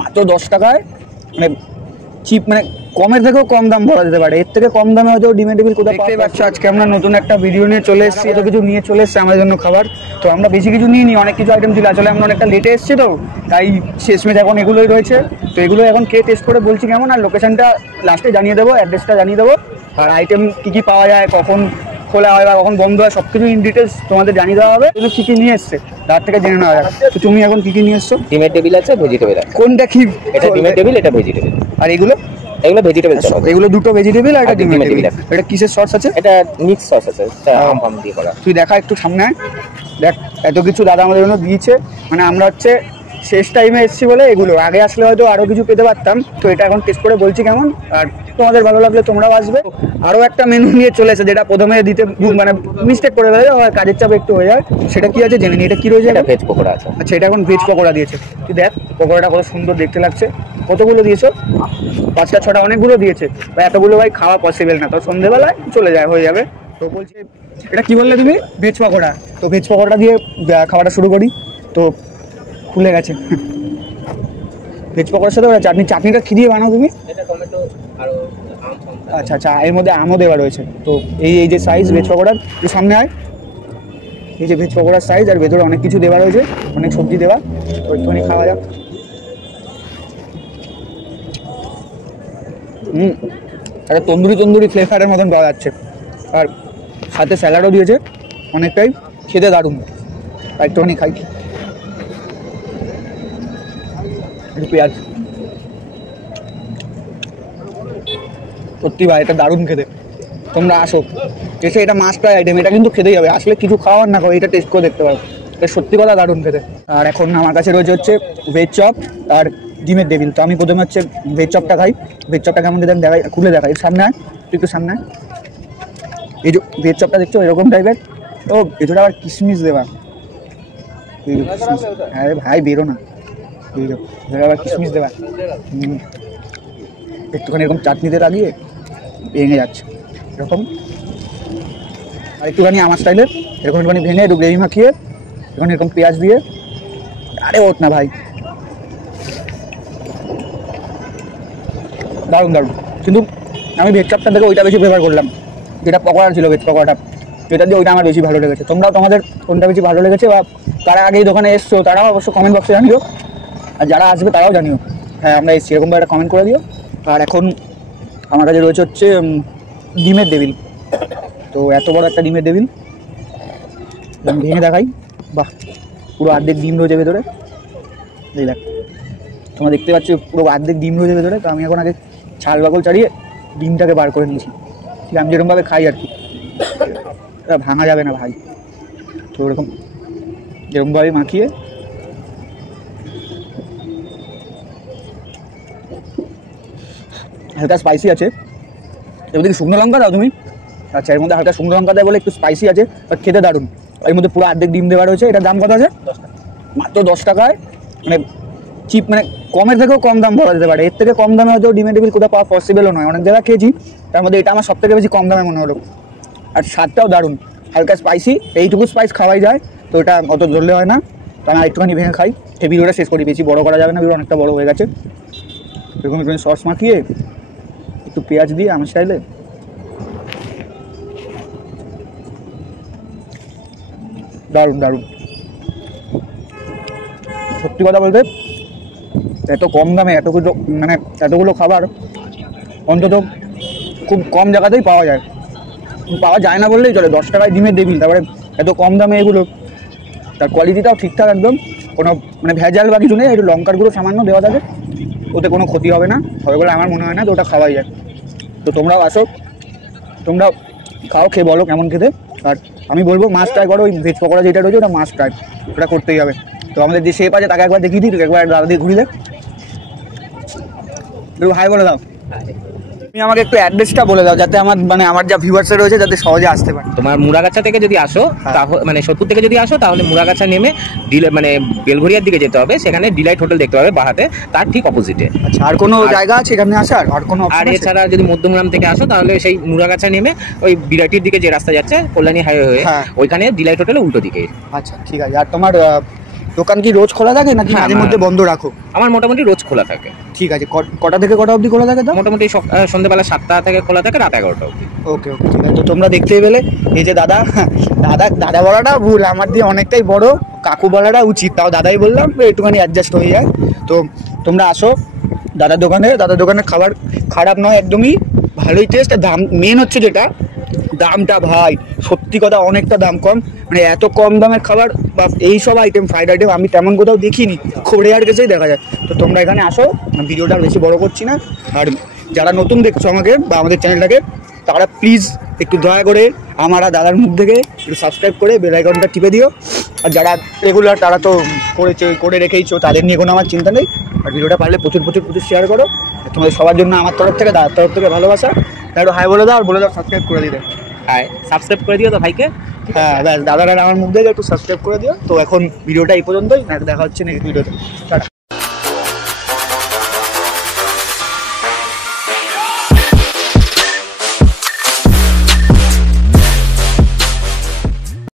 মাত্র 10 টাকায়, মানে চিপ, মানে কমের থেকেও কম দাম বলা যেতে পারে। এর থেকে কম দামে হয়তো ডিমের টেবিল কোথাও দেখতে পাচ্ছ। আজকে আমরা নতুন একটা ভিডিও নিয়ে চলে এসেছি, এত কিছু নিয়ে চলে এসেছি আমাদের জন্য খাবার। তো আমরা বেশি কিছু নিয়ে নিই, অনেক কিছু আইটেম ছিল, আসলে আমরা অনেকটা লেটে এসেছি, তো তাই শেষমেশ এখন এগুলোই রয়েছে। তো এগুলো এখন খেয়ে টেস্ট করে বলছি কেমন, আর লোকেশনটা লাস্টে জানিয়ে দেবো, অ্যাড্রেসটা জানিয়ে দেবো, আর আইটেম কী কী পাওয়া যায়, কখন খোলা হয় বা কখন বন্ধ হয়, সব কিছু ইন ডিটেলস তোমাদের জানিয়ে দেওয়া হবে। তুমি কী কী নিয়ে এসছে তার থেকে জেনে নেওয়া যাবে। তো তুমি এখন কী কী নিয়ে এসছো? ডিমের টেবিল আছে, ভেজিটেবল আছে। কোনটা কি? এটা ডিমের টেবিল, এটা ভেজিটেবল। আর এগুলো এগুলো ভেজিটেবল সস। এগুলো দুটো ভেজিটেবল আর এটা ডিমের টেবিল। এটা কিসের সস আছে? এটা মিক্স সস আছে, আম ফাম দিয়ে করা। তুই দেখা একটু সামনে দেখ, এত কিছু দাদা আমাদের জন্য দিয়েছে। মানে আমরা হচ্ছে শেষ টাইমে এসেছি বলে এগুলো, আগে আসলে হয়তো আরও কিছু পেতে পারতাম। তো এটা এখন টেস্ট করে বলছি কেমন, আর তোমাদের ভালো লাগলে তোমরাও আসবে। আরও একটা মেনু নিয়ে চলেছে, যেটা প্রথমে দিতে মানে মিস্টেক করে দেয়, কাজের চাপে একটু হয়ে যায়। সেটা কি আছে জেনে নি। এটা কি রয়েছে? এটা ভেজ পকোড়া আছে। আচ্ছা, এটা এখন ভেজ পকোড়া দিয়েছে। তুই দেখ পকোড়াটা কত সুন্দর দেখতে লাগছে। কতগুলো দিয়েছো? 5টা 6টা, অনেকগুলো দিয়েছে। বা এতগুলো ভাই খাওয়া পসিবল না, তো সন্ধ্যেবেলায় চলে যায়, হয়ে যাবে। তো বলছি এটা কি বললে তুমি? ভেজ পকোড়া। তো ভেজ পকোড়া দিয়ে খাওয়াটা শুরু করি। তো খুলে গেছে ভেজ পকোড়ার সাথে ওরা চাটনিটা কি দিয়ে বানাও তুমি? এটা টমেটো আর আম ফাম। আচ্ছা আচ্ছা, এর মধ্যে আমও দেওয়া রয়েছে। তো এই যে সাইজ ভেজ পকোড়ার, একটু সামনে আয়। এই যে ভেজ পকোড়ার সাইজ, আর ভেতরে অনেক কিছু দেওয়া রয়েছে, অনেক সবজি দেওয়া। তো একটুখানি খাওয়া যাক। একটা তন্দুরি ফ্লেভারের মতন পাওয়া যাচ্ছে, আর সাথে স্যালাডও দিয়েছে, অনেকটাই খেতে দারুণ। আর একটুখানি খাই, একটু পেঁয়াজ। সত্যি ভাই এটা দারুণ খেতে। তোমরা আসো, এসে এটা মাস্ট আইটেম, এটা কিন্তু খেতেই হবে। আসলে কিছু খাওয়ার না খাও, এটা টেস্ট করে দেখতে পারো, এটা সত্যি কথা দারুণ খেতে। আর এখন আমার কাছে রয়েছে হচ্ছে ভেজ চপ আর ডিমের টেবিল। তো আমি প্রথমে হচ্ছে ভেজ চপটা খাই। ভেজ চপটা কেমন খেতে দেখাই, খুলে দেখাই। সামনে আয়, তুই একটু সামনে আয়। এই যে ভেজ চপটা দেখছো এরকম টাইপের, ও ভেতরে আবার কিশমিশ দেওয়া। আরে ভাই বেরো না, ভেতরে আবার কিশমিশ দেওয়া। একটুখানি এরকম চাটনিতে লাগিয়ে ভেঙে যাচ্ছে এরকম। আর একটুখানি আমার স্টাইলে এরকম একটুখানি ভেঙে একটু গ্রেভি মাখিয়ে এখানে এরকম পেঁয়াজ দিয়ে, আরে ওঠ না ভাই, দারুণ দারুণ। কিন্তু আমি ভেজ চপটা থেকে ওইটা বেশি প্রেফার করলাম, যেটা পকোড়া ছিল ভেজ পকোড়াটা, যেটা দিয়ে ওইটা আমার বেশি ভালো লেগেছে। তোমরাও তোমাদের কোনটা বেশি ভালো লেগেছে, বা কারা আগে এই দোকানে এসছো তারাও অবশ্য কমেন্ট বক্সে জানিও, আর যারা আসবে তারাও জানিও হ্যাঁ আমরা এসছি, এরকমভাবে একটা কমেন্ট করে দিও। আর এখন আমার কাছে রয়েছে হচ্ছে ডিমের টেবিল। তো এত বড় একটা ডিমের টেবিল ভেঙে দেখাই। বাহ, পুরো অর্ধেক ডিম রয়েছে ভেতরে। এই দেখ, তোমরা দেখতে পাচ্ছ পুরো অর্ধেক ডিম রয়েছে ভেতরে। তো আমি এখন আগে ছাল বাকল ছাড়িয়ে ডিমটাকে বার করে নিয়েছি, ঠিক আমি যেরকমভাবে খাই আর কি, এটা ভাঙা যাবে না ভাই। তো ওরকম এরকমভাবে মাখিয়ে হালকা স্পাইসি আছে। এবার দেখি শুকনো লঙ্কা দাও তুমি। আচ্ছা, এর মধ্যে হালকা শুকনো লঙ্কা দেয় বলে একটু স্পাইসি আছে, বাট খেতে দারুণ। এর মধ্যে পুরো অর্ধেক ডিম দেওয়া রয়েছে। এটার দাম কত আছে? মাত্র 10 টাকায়, মানে চিপ, মানে কমের থেকেও কম দাম বলা যেতে পারে। এর থেকে কম দামে হয়তো ডিমের টেবিল কোথাও পাওয়া পসিবলও নয়। অনেক জায়গায় খেয়েছি, তার মধ্যে এটা আমার সব থেকে বেশি কম দামে মনে হলো। আর স্বাদটাও দারুণ, হালকা স্পাইসি, এইটুকু স্পাইস খাওয়াই যায়, তো এটা অত ধরলে হয় না। তো আমি একটুখানি ভেঙে খাই, সেই ভিডিওটা শেষ করি, বেশি বড় করা যাবে না, ভিডিও অনেকটা বড় হয়ে গেছে। এরকম একটু সস মাখিয়ে একটু পেঁয়াজ দিয়ে আমার স্টাইলে, দারুণ দারুণ। সত্যি কথা বলতে এত কম দামে এতগুলো খাবার অন্তত খুব কম জায়গাতেই পাওয়া যায়। পাওয়া যায় না বললেই চলে। 10 টাকায় ডিমের টেবিল, তারপরে এত কম দামে এগুলো, তার কোয়ালিটিটাও ঠিকঠাক একদম, কোনো মানে ভেজাল বা কিছু নেই। একটু লঙ্কার গুঁড়ো সামান্য দেওয়া থাকে, ওতে কোনো ক্ষতি হবে না, হবে বলে আমার মনে হয় না। তো ওটা খাওয়াই যায়। তো তোমরাও আসো, তোমরাও খাও, খেয়ে বলো কেমন খেতে। আর আমি বলবো মাস্ট ট্রাই করো, ওই ভেজ পকোড়া যেটা রয়েছে ওটা মাস্ট ট্রাই, ওটা করতেই হবে। তো আমাদের যে শেপ আছে তাকে একবার দেখিয়ে দিই, একবার দাদা দিয়ে ঘুরিয়ে দেখ, একটু হাই বলে দাও। তুমি আমাকে একটু অ্যাড্রেসটা বলে দাও, যাতে আমার যা ভিউয়ার্স রয়েছে যাতে সহজে আসতে পারে। তোমার মুরাগাছা থেকে যদি আসো, তাহলে মানে সোদপুর থেকে যদি আসো, তাহলে মুরাগাছা নেমে মানে বেলঘরিয়ার দিকে যেতে হবে। সেখানে ডিলাইট হোটেল দেখতে পাবে বাহাতে, তার ঠিক অপোজিটে। আচ্ছা, আর কোনো জায়গা আছে এখানে আসার? আর কোনো? আর এছাড়া যদি মধ্যমগ্রাম থেকে আসো, তাহলে সেই মুরাগাছা নেমে ওই বিরাটির দিকে যে রাস্তা যাচ্ছে কল্যাণী হাইওয়ে হয়ে, ওইখানে ডিলাইট হোটেলে উল্টো দিকে। আচ্ছা ঠিক আছে। আর তোমার দোকান কি রোজ খোলা থাকে নাকি হ্যাঁ, মাঝে মধ্যে বন্ধ রাখো? আমার মোটামুটি রোজ খোলা থাকে। ঠিক আছে, কটা থেকে কটা অবধি খোলা থাকে তো? মোটামুটি সন্ধ্যেবেলা 7টা থেকে খোলা থাকে, রাত 11টা অবধি। ওকে ওকে, ঠিক আছে। তো তোমরা দেখতেই পেলে এই যে দাদা দাদা দাদা বলাটা ভুল, আমার দিয়ে অনেকটাই বড়, কাকু বলাটা উচিত, তাও দাদাই বললাম, একটুখানি অ্যাডজাস্ট হয়ে যায়। তো তোমরা আসো দাদার দোকানে খাবার খারাপ নয় একদমই, ভালোই টেস্ট। দাম মেন হচ্ছে যেটা, দামটা ভাই সত্যি কথা অনেকটা দাম কম, মানে এত কম দামের খাবার বা এই সব আইটেম, ফ্রাইড আইটেম আমি তেমন কোথাও দেখিনি, খুব রেয়ার কেসেই দেখা যায়। তো তোমরা এখানে আসো, ভিডিওটা আর বেশি বড় করছি না। আর যারা নতুন দেখছো আমাকে বা আমাদের চ্যানেলটাকে, তারা প্লিজ একটু দয়া করে আমার আর দাদার মুখ থেকে একটু সাবস্ক্রাইব করে বেল আইকনটা টিপে দিও। আর যারা রেগুলার তারা তো করে রেখেইছো, তাদের নিয়ে কোনো আমার চিন্তা নেই। আর ভিডিওটা পারলে প্রচুর শেয়ার করো। তোমাদের সবার জন্য আমার তরফ থেকে, দাদার তরফ থেকে ভালোবাসা। একটু হাই বলে দাও, আর বলে দাও সাবস্ক্রাইব করে দিতে। হ্যাঁ, সাবস্ক্রাইব করে দিও তো ভাইকে। হ্যাঁ ব্যাস, দাদারা আমার মুখ থেকে একটু সাবস্ক্রাইব করে দিও। তো এখন ভিডিওটা এই পর্যন্তই, দেখা হচ্ছে নেক্সট ভিডিওতে। টাটা।